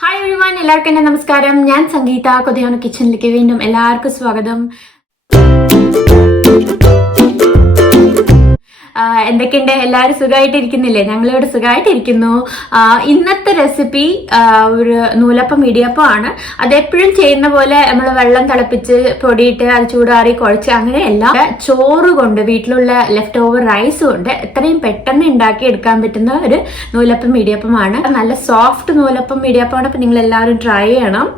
Hi everyone, എല്ലാവർക്കും എൻ്റെ നമസ്കാരം. ഞാൻ സംഗീത. കൊതിയാവുന്നു കിച്ചണിലേക്ക് വീണ്ടും എല്ലാവർക്കും സ്വാഗതം. എന്തൊക്കെയുണ്ട്? എല്ലാവരും സുഖമായിട്ടിരിക്കുന്നില്ലേ? ഞങ്ങളിവിടെ സുഖമായിട്ടിരിക്കുന്നു. ഇന്നത്തെ റെസിപ്പി ഒരു നൂലപ്പം ഇടിയപ്പം ആണ്. അതെപ്പോഴും ചെയ്യുന്ന പോലെ നമ്മൾ വെള്ളം തിളപ്പിച്ച് പൊടിയിട്ട് അത് ചൂടാറി കുഴച്ച് അങ്ങനെയല്ല, ചോറ് കൊണ്ട് വീട്ടിലുള്ള ലെഫ്റ്റ് ഓവർ റൈസ് കൊണ്ട് എത്രയും പെട്ടെന്ന് ഉണ്ടാക്കി എടുക്കാൻ പറ്റുന്ന ഒരു നൂലപ്പം ഇടിയപ്പമാണ്. നല്ല സോഫ്റ്റ് നൂലപ്പം ഇടിയപ്പമാണ്. അപ്പൊ നിങ്ങൾ എല്ലാവരും ട്രൈ ചെയ്യണം.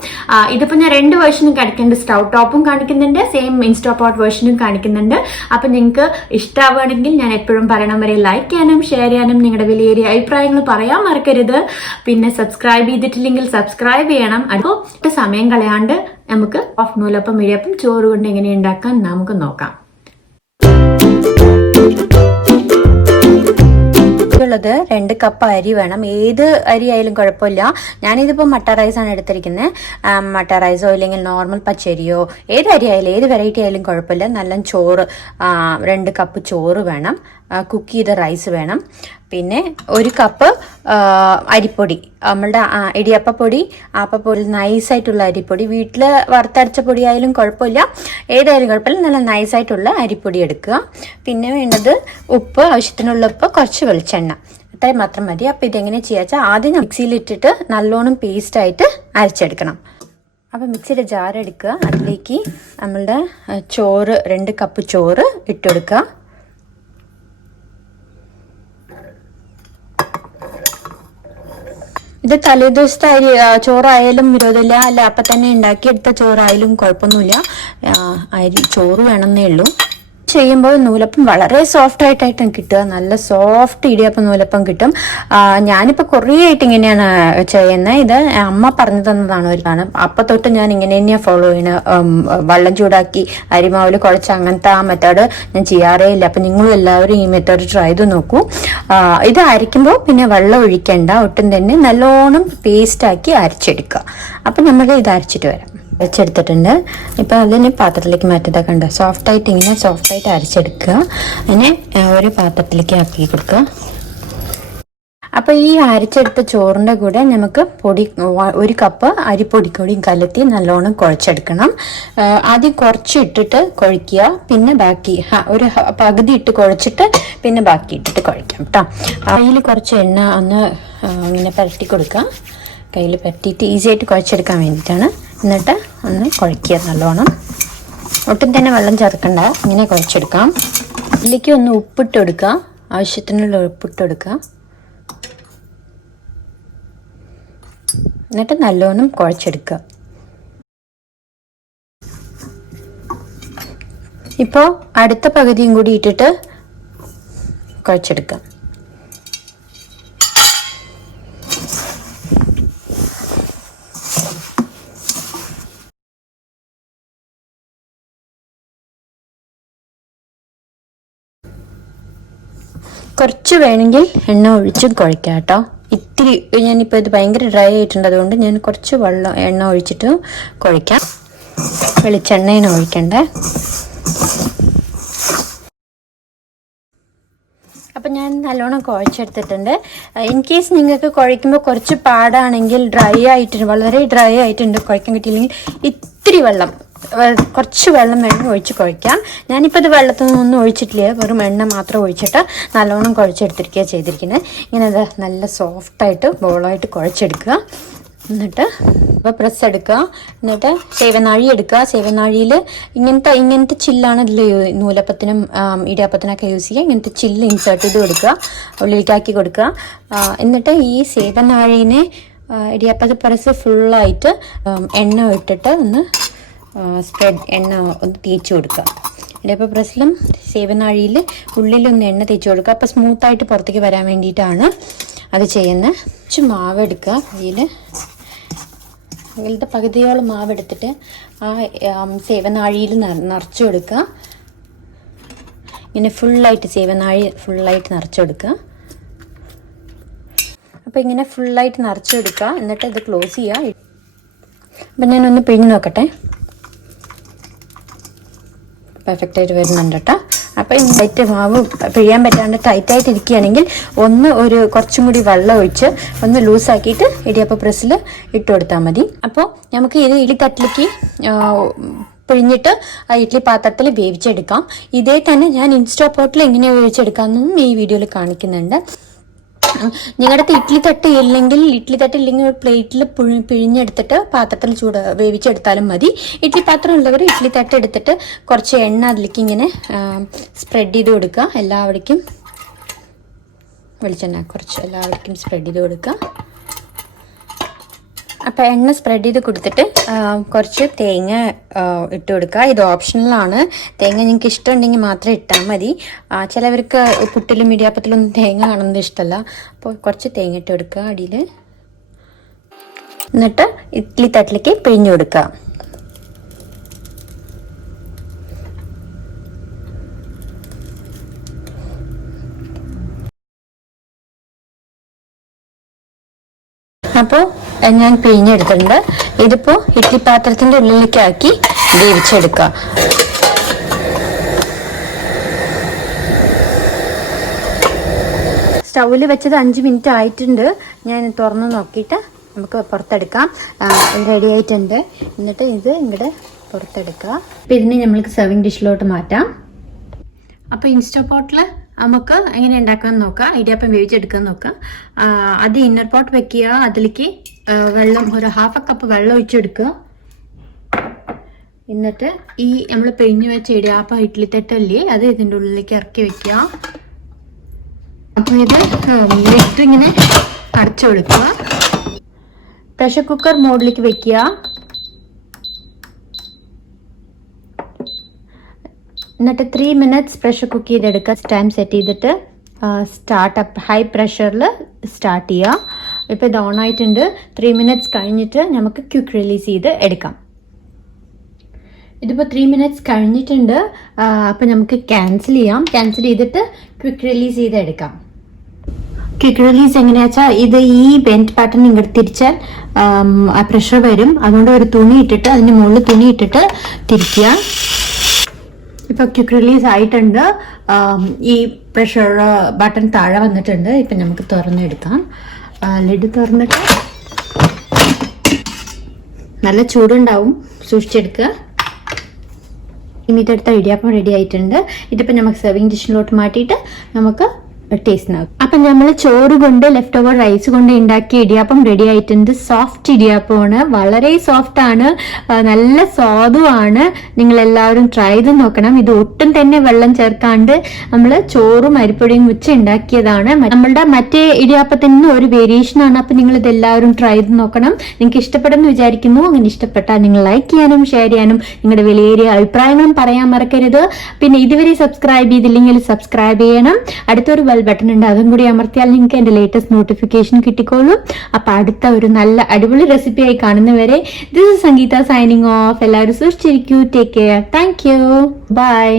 ഇതിപ്പോ ഞാൻ 2 വേർഷനും കാണിക്കുന്നുണ്ട്. സ്റ്റൗ ടോപ്പും കാണിക്കുന്നുണ്ട്, സെയിം ഇൻസ്റ്റാ പോട്ട് വേർഷനും കാണിക്കുന്നുണ്ട്. അപ്പൊ നിങ്ങൾക്ക് ഇഷ്ടമാവുകയാണെങ്കിൽ ഞാൻ എപ്പോഴും പറയണം വരെ ലൈക്ക് ചെയ്യാനും ഷെയർ ചെയ്യാനും നിങ്ങളുടെ വിലയേറിയ അഭിപ്രായങ്ങൾ പറയാൻ മറക്കരുത്. പിന്നെ സബ്സ്ക്രൈബ് ചെയ്തിട്ടില്ലെങ്കിൽ സബ്സ്ക്രൈബ് ചെയ്യണം. അപ്പോൾ സമയം കളയാണ്ട് നമുക്ക് നൂലപ്പം ഇടിയപ്പം ചോറ് കൊണ്ട് എങ്ങനെ ഉണ്ടാക്കാൻ നമുക്ക് നോക്കാം. ുള്ളത് 2 കപ്പ് അരി വേണം. ഏത് അരി ആയാലും കുഴപ്പമില്ല. ഞാനിതിപ്പോൾ മട്ട റൈസാണ് എടുത്തിരിക്കുന്നത്. മട്ട റൈസോ ഇല്ലെങ്കിൽ നോർമൽ പച്ചരിയോ ഏത് അരി ആയാലും ഏത് വെറൈറ്റി ആയാലും കുഴപ്പമില്ല. നല്ല ചോറ് 2 കപ്പ് ചോറ് വേണം. കുക്ക് ചെയ്ത റൈസ് വേണം. പിന്നെ 1 കപ്പ് അരിപ്പൊടി, നമ്മളുടെ ഇടിയപ്പപ്പൊടി, ആപ്പപ്പൊടി, നൈസായിട്ടുള്ള അരിപ്പൊടി. വീട്ടിൽ വറുത്തരച്ച പൊടി ആയാലും കുഴപ്പമില്ല, ഏതായാലും കുഴപ്പമില്ല, നല്ല നൈസായിട്ടുള്ള അരിപ്പൊടി എടുക്കുക. പിന്നെ വേണ്ടത് ഉപ്പ്, ആവശ്യത്തിനുള്ള ഉപ്പ്, കുറച്ച് വെളിച്ചെണ്ണ, ഇത്രയും മാത്രം മതി. അപ്പം ഇതെങ്ങനെ ചെയ്യാച്ചാൽ ആദ്യം മിക്സിയിലിട്ടിട്ട് നല്ലോണം പേസ്റ്റായിട്ട് അരച്ചെടുക്കണം. അപ്പം മിക്സിയുടെ ജാർ എടുക്കുക, അതിലേക്ക് നമ്മളുടെ ചോറ് 2 കപ്പ് ചോറ് ഇട്ടെടുക്കുക. ഇത് തലേദിവസത്തെ ചോറായാലും വിരോധമില്ല, അല്ല അപ്പം തന്നെ ഉണ്ടാക്കിയെടുത്ത ചോറായാലും കുഴപ്പമൊന്നുമില്ല. ചോറ് വേണമെന്നേ ഉള്ളൂ. ചെയ്യുമ്പോൾ നൂലപ്പം വളരെ സോഫ്റ്റ് ആയിട്ടായിട്ടും കിട്ടുക. നല്ല സോഫ്റ്റ് ഇടിയപ്പം നൂലപ്പം കിട്ടും. ഞാനിപ്പോൾ കുറേ ആയിട്ട് ഇങ്ങനെയാണ് ചെയ്യുന്നത്. ഇത് അമ്മ പറഞ്ഞു തന്നതാണ് ഒരു കാരണം. അപ്പം തൊട്ട് ഞാൻ ഇങ്ങനെ തന്നെയാണ് ഫോളോ ചെയ്യുന്നത്. വെള്ളം ചൂടാക്കി അരിമാവിൽ കുഴച്ച് അങ്ങനത്തെ ആ മെത്തേഡ് ഞാൻ ചെയ്യാറേ ഇല്ല. അപ്പം നിങ്ങളും എല്ലാവരും ഈ മെത്തേഡ് ട്രൈ ചെയ്ത് നോക്കൂ. ഇത് അരയ്ക്കുമ്പോൾ പിന്നെ വെള്ളം ഒഴിക്കേണ്ട, ഒട്ടും തന്നെ നല്ലോണം പേസ്റ്റാക്കി അരച്ചെടുക്കുക. അപ്പം നമ്മൾ ഇത് അരച്ചിട്ട് വരാം. അരച്ചെടുത്തിട്ടുണ്ട്. ഇപ്പം അതിന് പാത്രത്തിലേക്ക് മാറ്റിയതൊക്കെ ഉണ്ട്. സോഫ്റ്റായിട്ട് ഇങ്ങനെ സോഫ്റ്റായിട്ട് അരച്ചെടുക്കുക. അതിനെ ഒരു പാത്രത്തിലേക്ക് ആക്കി കൊടുക്കുക. അപ്പോൾ ഈ അരച്ചെടുത്ത ചോറിൻ്റെ കൂടെ നമുക്ക് പൊടി 1 കപ്പ് അരിപ്പൊടി കൂടിയും കലർത്തി നല്ലോണം കുഴച്ചെടുക്കണം. ആദ്യം കുറച്ച് ഇട്ടിട്ട് കുഴയ്ക്കുക, പിന്നെ ബാക്കി ഒരു പകുതി ഇട്ട് കുഴച്ചിട്ട് പിന്നെ ബാക്കി ഇട്ടിട്ട് കുഴയ്ക്കാം കേട്ടോ. കയ്യിൽ കുറച്ച് എണ്ണ ഒന്ന് ഇങ്ങനെ പരട്ടി കൊടുക്കുക. കയ്യിൽ പരട്ടിയിട്ട് ഈസി ആയിട്ട് കുഴച്ചെടുക്കാൻ വേണ്ടിയിട്ടാണ്. എന്നിട്ട് ഒന്ന് കുഴയ്ക്കുക നല്ലോണം. ഒട്ടും തന്നെ വെള്ളം ചേർക്കണ്ട, ഇങ്ങനെ കുഴച്ചെടുക്കാം. ഇതിലേക്ക് ഒന്ന് ഉപ്പിട്ട് കൊടുക്കുക, ആവശ്യത്തിനുള്ള ഉപ്പിട്ട് കൊടുക്കുക. എന്നിട്ട് നല്ലോണം കുഴച്ചെടുക്കുക. ഇപ്പോൾ അടുത്ത പകുതിയും കൂടി ഇട്ടിട്ട് കുഴച്ചെടുക്കുക. കുറച്ച് വേണമെങ്കിൽ എണ്ണ ഒഴിച്ചും കുഴയ്ക്കാം കേട്ടോ. ഇത്തിരി ഞാനിപ്പോൾ ഇത് ഭയങ്കര ഡ്രൈ ആയിട്ടുണ്ട്, അതുകൊണ്ട് ഞാൻ കുറച്ച് എണ്ണ ഒഴിച്ചിട്ട് കുഴയ്ക്കാം. വെളിച്ചെണ്ണയാണ് ഒഴിക്കണ്ടേ. അപ്പം ഞാൻ നല്ലോണം കുഴച്ചെടുത്തിട്ടുണ്ട്. ഇൻ കേസ് നിങ്ങൾക്ക് കുഴയ്ക്കുമ്പോൾ കുറച്ച് പാടാണെങ്കിൽ വളരെ ഡ്രൈ ആയിട്ടുണ്ട് കുഴയ്ക്കാൻ കിട്ടിയില്ലെങ്കിൽ ഇത്തിരി കുറച്ച് വെള്ളം വേണമെങ്കിൽ ഒഴിച്ച് കുഴയ്ക്കാം. ഞാനിപ്പോൾ ഇത് വെള്ളത്തിൽ നിന്നൊന്നും ഒഴിച്ചിട്ടില്ല, വെറും എണ്ണ മാത്രം ഒഴിച്ചിട്ട് നല്ലോണം കുഴച്ചെടുത്തിരിക്കുക ചെയ്തിരിക്കുന്നത്. ഇങ്ങനെ നല്ല സോഫ്റ്റായിട്ട് ബോളായിട്ട് കുഴച്ചെടുക്കുക. എന്നിട്ട് ഇപ്പോൾ പ്രസ് എടുക്കുക. എന്നിട്ട് സേവനാഴി എടുക്കുക. സേവനാഴിയിൽ ഇങ്ങനത്തെ ചില്ലാണ് ഇതിൽ നൂലപ്പത്തിനും ഇടിയപ്പത്തിനൊക്കെ യൂസ് ചെയ്യുക. ഇങ്ങനത്തെ ചില്ല് ഇൻസേർട്ട് ചെയ്ത് കൊടുക്കുക, ഉള്ളിലേക്കാക്കി കൊടുക്കുക. എന്നിട്ട് ഈ സേവനാഴിനെ ഇടിയപ്പത്തി പ്രസ് ഫുള്ളായിട്ട് എണ്ണ ഇട്ടിട്ട് ഒന്ന് എണ്ണ ഒന്ന് തേച്ച് കൊടുക്കുക. ഇടിയപ്പം പ്രസ്സിലും സേവനാഴിയിൽ ഉള്ളിലൊന്ന് എണ്ണ തേച്ച് കൊടുക്കുക. അപ്പോൾ സ്മൂത്തായിട്ട് പുറത്തേക്ക് വരാൻ വേണ്ടിയിട്ടാണ് അത് ചെയ്യുന്നത്. കുറച്ച് മാവ് എടുക്കുക. അതിലത്തെ പകുതിയോളം മാവ് എടുത്തിട്ട് ആ സേവനാഴിയിൽ നിറച്ചു കൊടുക്കുക. ഇങ്ങനെ സേവനാഴി ഫുള്ളായിട്ട് നിറച്ചു കൊടുക്കുക. അപ്പോൾ ഇങ്ങനെ ഫുള്ളായിട്ട് നിറച്ചു കൊടുക്കുക. എന്നിട്ട് ഇത് ക്ലോസ് ചെയ്യുക. അപ്പം ഞാനൊന്ന് പിഴിഞ്ഞ് നോക്കട്ടെ. പെർഫെക്റ്റായിട്ട് വരുന്നുണ്ട് കേട്ടോ. അപ്പോൾ ടൈറ്റ് മാവ് പിഴിയാൻ പറ്റാണ്ട് ടൈറ്റായിട്ട് ഇരിക്കുകയാണെങ്കിൽ ഒരു കുറച്ചും കൂടി വെള്ളം ഒഴിച്ച് ഒന്ന് ലൂസാക്കിയിട്ട് ഇടിയപ്പം പ്രസ്സിൽ ഇട്ട് കൊടുത്താൽ മതി. അപ്പോൾ നമുക്ക് ഇത് ഇടിത്തട്ടിലേക്ക് പിഴിഞ്ഞിട്ട് ആ ഇഡ്ഡലി പാത്രത്തിൽ വേവിച്ചെടുക്കാം. ഇതേ തന്നെ ഞാൻ ഇൻസ്റ്റാ പോട്ടിൽ എങ്ങനെ വേവിച്ചെടുക്കാമെന്നും ഈ വീഡിയോയിൽ കാണിക്കുന്നുണ്ട്. നിങ്ങളുടെ ഇഡ്ഡലി തട്ട് ഇല്ലെങ്കിൽ ഒരു പ്ലേറ്റിൽ പിഴിഞ്ഞെടുത്തിട്ട് പാത്രത്തിൽ വേവിച്ചെടുത്താലും മതി. ഇഡ്ഡലി പാത്രം ഉള്ളവർ ഇഡ്ഡലി തട്ട് എടുത്തിട്ട് കുറച്ച് എണ്ണ അതിലേക്ക് ഇങ്ങനെ സ്പ്രെഡ് ചെയ്ത് കൊടുക്കുക. എല്ലാവർക്കും വെളിച്ചെണ്ണ കുറച്ച് എല്ലാവർക്കും സ്പ്രെഡ് ചെയ്ത് കൊടുക്കുക. അപ്പോൾ എണ്ണ സ്പ്രെഡ് ചെയ്ത് കൊടുത്തിട്ട് കുറച്ച് തേങ്ങ ഇട്ട് കൊടുക്കുക. ഇത് ഓപ്ഷണലാണ്. തേങ്ങ നിങ്ങൾക്ക് ഇഷ്ടമുണ്ടെങ്കിൽ മാത്രം ഇട്ടാൽ മതി. ചിലവർക്ക് പുട്ടിലും ഇടിയപ്പത്തിലൊന്നും തേങ്ങ കാണുന്നത് ഇഷ്ടമല്ല. അപ്പോൾ കുറച്ച് തേങ്ങ ഇട്ട് കൊടുക്കുക അടിയിൽ. എന്നിട്ട് ഇഡ്ഡലി തട്ടിലേക്ക് പിഴിഞ്ഞു കൊടുക്കുക. അപ്പോൾ ഞാൻ പിഴിഞ്ഞെടുത്തിട്ടുണ്ട്. ഇതിപ്പോൾ ഇഡ്ഡലി പാത്രത്തിൻ്റെ ഉള്ളിലേക്ക് ആക്കി വേവിച്ചെടുക്കുക. സ്റ്റൗവിൽ വെച്ചത് 5 മിനിറ്റ് ആയിട്ടുണ്ട്. ഞാൻ തുറന്ന് നോക്കിയിട്ട് നമുക്ക് പുറത്തെടുക്കാം. റെഡി ആയിട്ടുണ്ട്. എന്നിട്ട് ഇത് ഇങ്ങോട്ട് പുറത്തെടുക്കുക. അപ്പം ഇതിനെ നമ്മൾക്ക് സെർവിങ് ഡിഷിലോട്ട് മാറ്റാം. അപ്പോൾ ഇൻസ്റ്റാ പോട്ടിൽ നമുക്ക് എങ്ങനെ ഉണ്ടാക്കാൻ നോക്കാം. ഇടിയപ്പം വേവിച്ചെടുക്കാൻ നോക്കാം. അത് ഇന്നർ പോട്ട് വെക്കുക. അതിലേക്ക് വെള്ളം ഒരു 1/2 കപ്പ് വെള്ളം ഒഴിച്ചെടുക്കുക. എന്നിട്ട് ഈ നമ്മൾ പിഴിഞ്ഞു വെച്ച ഇടിയപ്പം ഇഡ്ഡലി തട്ടല്ലേ അത് ഇതിൻ്റെ ഉള്ളിലേക്ക് ഇറക്കി വെക്കുക. അപ്പോൾ ഇത് ലിഡ് ഇങ്ങനെ അടച്ചു കൊടുക്കുക. പ്രഷർ കുക്കർ മോഡിലേക്ക് വെക്കുക. എന്നിട്ട് 3 മിനിറ്റ്സ് പ്രഷർ കുക്ക് ചെയ്തെടുക്കുക. ടൈം സെറ്റ് ചെയ്തിട്ട് ഹൈ പ്രഷറിൽ സ്റ്റാർട്ട് ചെയ്യുക. ഇപ്പോൾ ഇത് ഓൺ ആയിട്ടുണ്ട്. 3 മിനിറ്റ്സ് കഴിഞ്ഞിട്ട് നമുക്ക് ക്വിക്ക് റിലീസ് ചെയ്ത് എടുക്കാം. ഇതിപ്പോൾ 3 മിനിറ്റ്സ് കഴിഞ്ഞിട്ടുണ്ട്. അപ്പോൾ നമുക്ക് ക്യാൻസൽ ചെയ്യാം. ക്യാൻസൽ ചെയ്തിട്ട് ക്വിക്ക് റിലീസ് ചെയ്ത് എടുക്കാം. ക്വിക്ക് റിലീസ് എങ്ങനെയാ വെച്ചാൽ ഇത് ഈ ബെൻഡ് പാറ്റേൺ ഇങ്ങോട്ട് തിരിച്ചാൽ പ്രഷർ വരും. അതുകൊണ്ട് ഒരു തുണി ഇട്ടിട്ട് അതിൻ്റെ മുകളിൽ തുണി ഇട്ടിട്ട് തിരിക്കുക. ഇപ്പോൾ ക്വിക്ക് റിലീസ് ആയിട്ടുണ്ട്. ഈ പ്രഷർ ബട്ടൺ താഴെ വന്നിട്ടുണ്ട്. ഇപ്പം നമുക്ക് തുറന്നെടുക്കാം. ലിഡ് തുറന്നിട്ട് നല്ല ചൂടുണ്ടാവും, സൂക്ഷിച്ചെടുക്കുക. ഇതെടുത്ത ഇടിയപ്പം റെഡി ആയിട്ടുണ്ട്. ഇതിപ്പോൾ നമുക്ക് സെർവിങ് ഡിഷിലോട്ട് മാറ്റിയിട്ട് നമുക്ക് ടേസ്റ്റ് ആകും. അപ്പം നമ്മൾ ചോറ് കൊണ്ട് ലെഫ്റ്റ് ഓവർ റൈസ് കൊണ്ട് ഉണ്ടാക്കിയ ഇടിയപ്പം റെഡി ആയിട്ടുണ്ട്. സോഫ്റ്റ് ഇടിയപ്പമാണ്, വളരെ സോഫ്റ്റ് ആണ്, നല്ല സ്വാദുമാണ്. നിങ്ങൾ എല്ലാവരും ട്രൈ ചെയ്ത് നോക്കണം. ഇത് ഒട്ടും തന്നെ വെള്ളം ചേർക്കാണ്ട് നമ്മൾ ചോറും അരിപ്പൊടിയും വെച്ച് ഉണ്ടാക്കിയതാണ്. നമ്മളുടെ മറ്റേ ഇടിയപ്പത്തിൽ നിന്ന് ഒരു വേരിയേഷൻ ആണ്. അപ്പം നിങ്ങൾ ഇത് എല്ലാവരും ട്രൈ ചെയ്ത് നോക്കണം. നിങ്ങൾക്ക് ഇഷ്ടപ്പെടുമെന്ന് വിചാരിക്കുന്നു. അങ്ങനെ ഇഷ്ടപ്പെട്ടാൽ നിങ്ങൾ ലൈക്ക് ചെയ്യാനും ഷെയർ ചെയ്യാനും നിങ്ങളുടെ വിലയേറിയ അഭിപ്രായങ്ങളും പറയാൻ മറക്കരുത്. പിന്നെ ഇതുവരെ സബ്സ്ക്രൈബ് ചെയ്തില്ലെങ്കിൽ സബ്സ്ക്രൈബ് ചെയ്യണം. അടുത്തൊരു ബട്ടൺ ഉണ്ട്, അതും കൂടി അമർത്തിയാൽ നിങ്ങൾക്ക് എന്റെ ലേറ്റസ്റ്റ് നോട്ടിഫിക്കേഷൻ കിട്ടിക്കോളും. അപ്പൊ അടുത്ത ഒരു നല്ല അടിപൊളി റെസിപ്പി ആയി കാണുന്നവരെ this is Sangeetha signing off. എല്ലാവരും സൂക്ഷിച്ചിരിക്കൂ. Take care. Thank you. By.